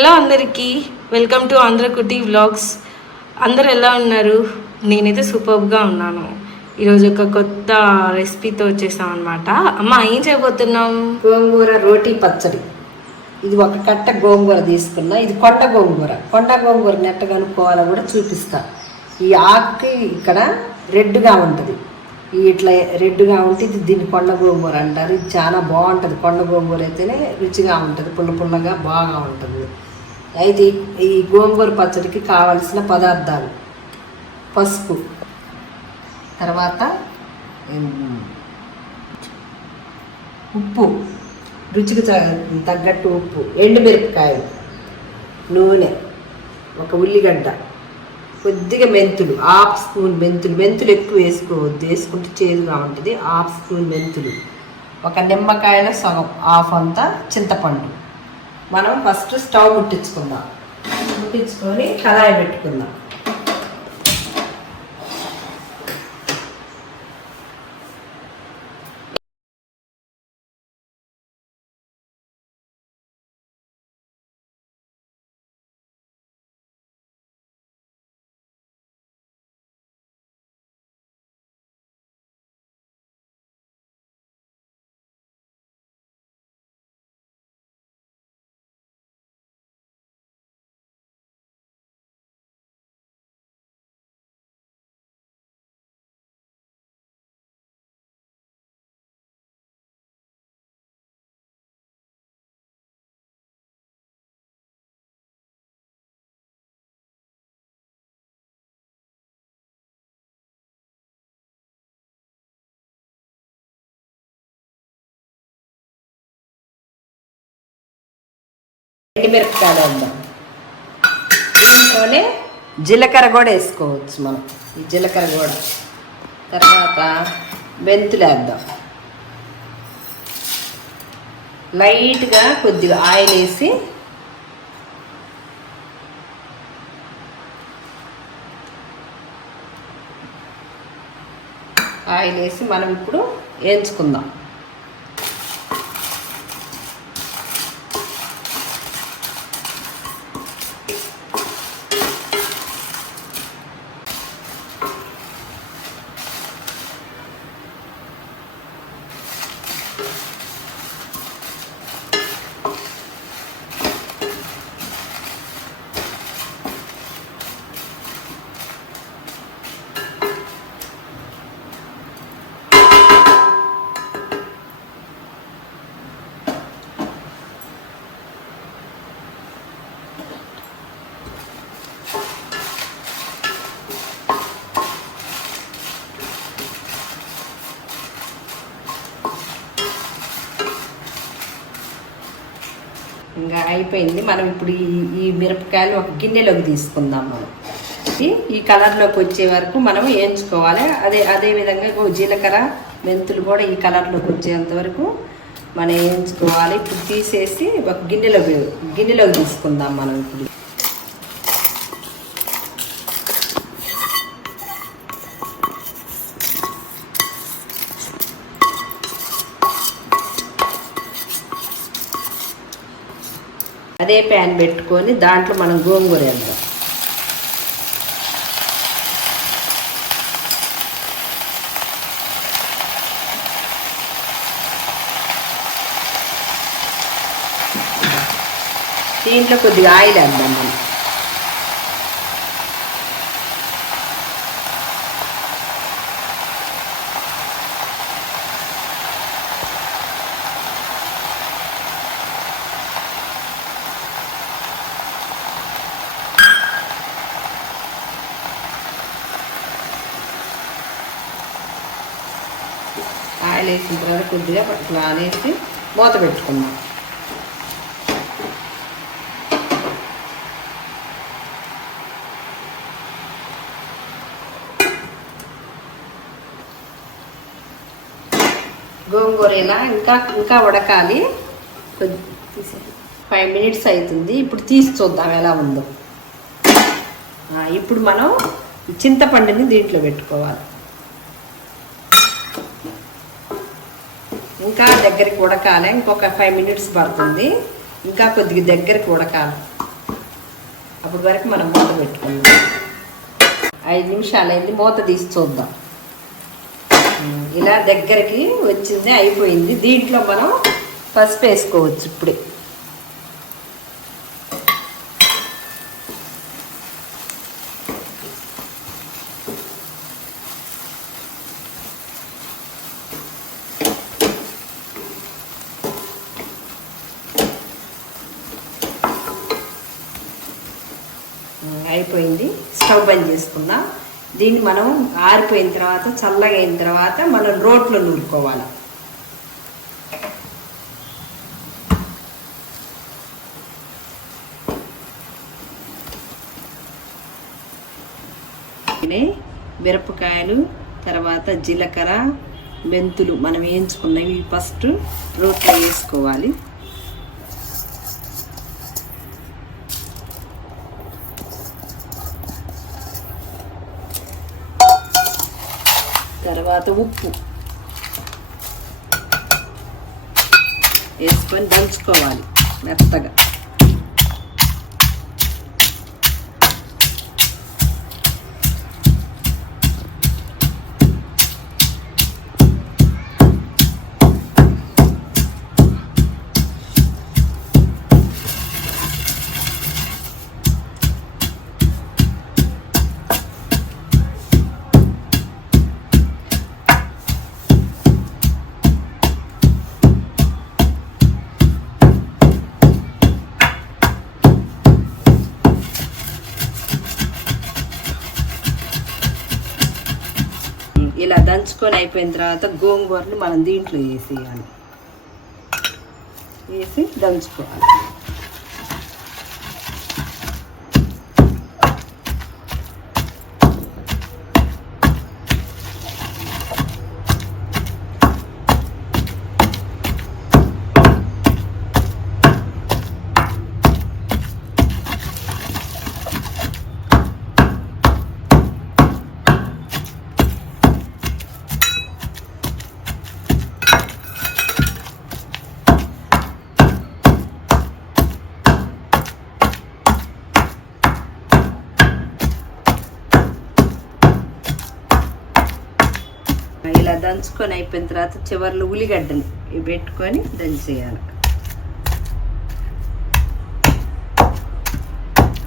Hello అందరికీ welcome to ఆంధ్రకుటి vlogs. అందరు ఎలా ఉన్నారు? నేనైతే సూపర్గా ఉన్నాను. ఈరోజు ఒక కొత్త రెసిపీతో వచ్చేసాం అనమాట అమ్మ ఏం చేయబోతున్నాం గోంగూర రోటీ పచ్చడి. ఇది ఒక కట్ట గోంగూర తీసుకున్నా. ఇది కొండ గోంగూర. కొండ గోంగూర నెట్ట కనుక్కోవాలో కూడా చూపిస్తా. ఈ ఆకుకి ఇక్కడ రెడ్గా ఉంటుంది. ఇట్లా రెడ్గా ఉంటే ఇది దీన్ని కొండ గోంగూర అంటారు. ఇది చాలా బాగుంటుంది. కొండ గోంగూర అయితేనే రుచిగా ఉంటుంది. పుల్ల పుల్లగా బాగా ఉంటుంది. అయితే ఈ- గోంగూర పచ్చడికి కావలసిన పదార్థాలు పసుపు తర్వాత ఉప్పు రుచికి త- తగ్గట్టు ఉప్పు ఎండుమిరపకాయలు నూనె ఒక ఉల్లిగడ్డ. కొద్దిగా మెంతులు హాఫ్ స్పూన్ మెంతులు. మెంతులు ఎక్కువ వేసుకోవద్దు. వేసుకుంటే చేదుగా ఉంటుంది హాఫ్ స్పూన్ మెంతులు. ఒక నిమ్మకాయల సగం హాఫ్ అంతా చింతపండు. మనం ఫస్ట్ స్టవ్ ముట్టించుకుందాం. ముట్టించుకొని కళాయి పెట్టుకుందాం. ఎండుమిరపకాయలు వేద్దాం. దీంట్లోనే జీలకర్ర కూడా వేసుకోవచ్చు మనం ఈ జీలకర్ర కూడా. తర్వాత మెంతులు వేద్దాం. లైట్గా కొద్దిగా ఆయిల్ వేసి ఆయిల్ వేసి మనం ఇప్పుడు వేయించుకుందాం. ఇంకా అయిపోయింది. మనం ఇప్పుడు ఈ ఈ మిరపకాయలు ఒక గిన్నెలోకి తీసుకుందాం. మనం ఈ- ఈ కలర్లోకి వచ్చే వరకు మనం వేయించుకోవాలి. అదే అదే విధంగా జీలకర్ర మెంతులు కూడా ఈ కలర్లోకి వచ్చేంత వరకు మనం వేయించుకోవాలి. ఇప్పుడు తీసేసి ఒక గిన్నెలోకి గిన్నెలోకి తీసుకుందాం మనం ఇప్పుడు. అదే ప్యాన్ పెట్టుకొని దాంట్లో మనం గోంగూర వేద్దాం. దీంట్లో కొద్దిగా ఆయిల్ వేద్దాం మనం. ఆయిల్ వేసిన తర్వాత కొద్దిగా అట్లా అనేసి మూత పెట్టుకుందాం. గోంగూర ఇలా ఇంకా ఇంకా ఉడకాలి ఫైవ్ మినిట్స్ అవుతుంది ఇప్పుడు తీసి చూద్దాం ఎలా ఉందో. ఇప్పుడు మనం చింతపండుని దీంట్లో పెట్టుకోవాలి. ఇంకా దగ్గరికి ఉడకాలి ఇంకొక ఫైవ్ మినిట్స్ పడుతుంది. ఇంకా కొద్దిగా దగ్గరికి ఉడకాలి అప్పటి వరకు మనం మూత పెట్టుకుందాం. ఐదు నిమిషాలు అయింది మూత తీసి చూద్దాం. ఇలా దగ్గరికి వచ్చింది అయిపోయింది. దీంట్లో మనం పసుపు వేసుకోవచ్చు ఇప్పుడే ఉమ్, అయిపోయింది స్టవ్ బంద్ చేసుకుందాం దీన్ని మనం ఆరిపోయిన తర్వాత చల్లగా అయిన తర్వాత మనం రోట్లో నూరుకోవాలి. మిరపకాయలు తర్వాత జీలకర్ర మెంతులు మనం వేయించుకున్నవి ఫస్ట్ రోట్లో వేసుకోవాలి. తర్వాత ఉప్పు. వేసుకొని దంచుకోవాలి మెత్తగా. దంచుకొని అయిపోయిన తర్వాత గోంగూరని మనం దీంట్లో వేసేయాలి. వేసి దంచుకోవాలి. ఇలా దంచుకొని అయిపోయిన తర్వాత చివర్లో ఉల్లిగడ్డలు ఇవి పెట్టుకొని దంచేయాలి.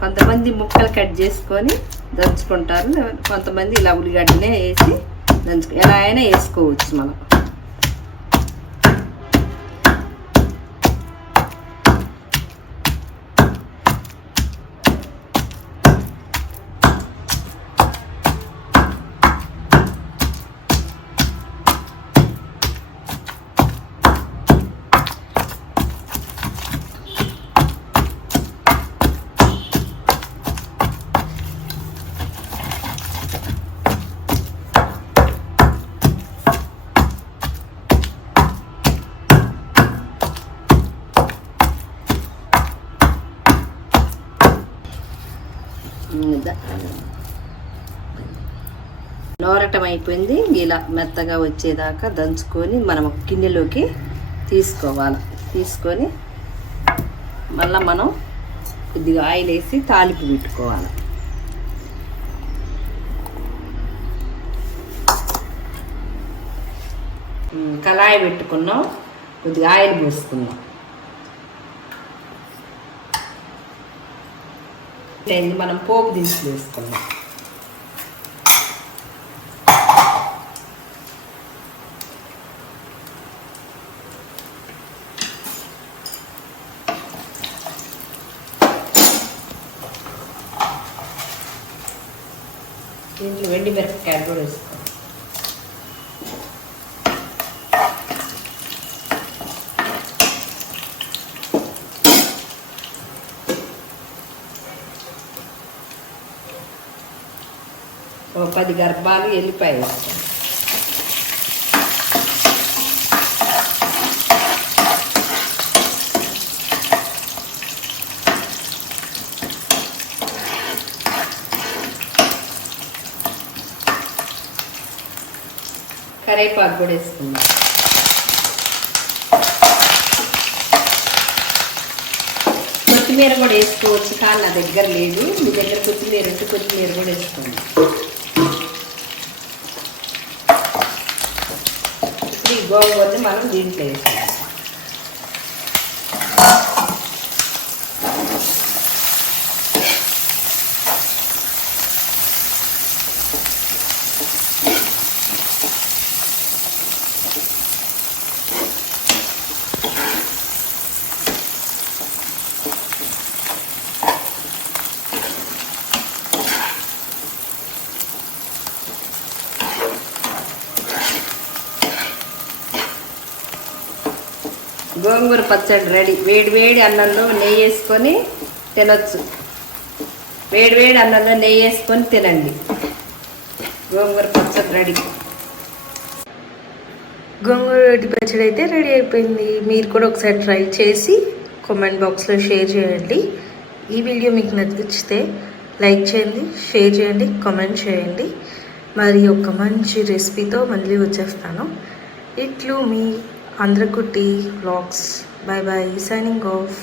కొంతమంది ముక్కలు కట్ చేసుకొని దంచుకుంటారు కొంతమంది ఇలా ఉల్లిగడ్డనే వేసి దంచుకో ఎలా అయినా వేసుకోవచ్చు మనం. నోరటం అయిపోయింది ఇలా మెత్తగా వచ్చేదాకా దంచుకొని మనం గిన్నెలోకి తీసుకోవాలి. తీసుకొని మళ్ళీ మనం కొద్దిగా ఆయిల్ వేసి తాలింపు పెట్టుకోవాలి. కళాయి పెట్టుకున్నాం. కొద్దిగా ఆయిల్ పోసుకున్నాం. ఏంది మనం పోపు దినుసులు వేసుకుందాం. దీంట్లో వెండి మిరపకాయలు కూడా వేసుకుందాం. పది గర్భాలు ఎల్లిపాయ కరేపాకు కూడా వేసుకుందాం. కొత్తిమీర కూడా వేసుకోవచ్చు కానీ నా దగ్గర లేదు. మీ దగ్గర కొత్తిమీర ఉంటే కొత్తిమీర కూడా వేసుకోండి ఇప్పుడు ఈ గోంగూరని మనం దీంట్లో వేసుకోవాలి. గోంగూర పచ్చడి రెడీ. వేడి వేడి అన్నంలో నెయ్యి వేసుకొని తినొచ్చు. వేడి వేడి అన్నంలో నెయ్యి వేసుకొని తినండి. గోంగూర పచ్చడి రెడీ. గోంగూర రోటి పచ్చడి అయితే రెడీ అయిపోయింది. మీరు కూడా ఒకసారి ట్రై చేసి కామెంట్ బాక్స్లో షేర్ చేయండి. ఈ వీడియో మీకు నచ్చితే లైక్ చేయండి షేర్ చేయండి కామెంట్ చేయండి. మరి ఒక మంచి రెసిపీతో మళ్ళీ వచ్చేస్తాను. ఇట్లు మీ Andhrakutti vlogs bye bye signing off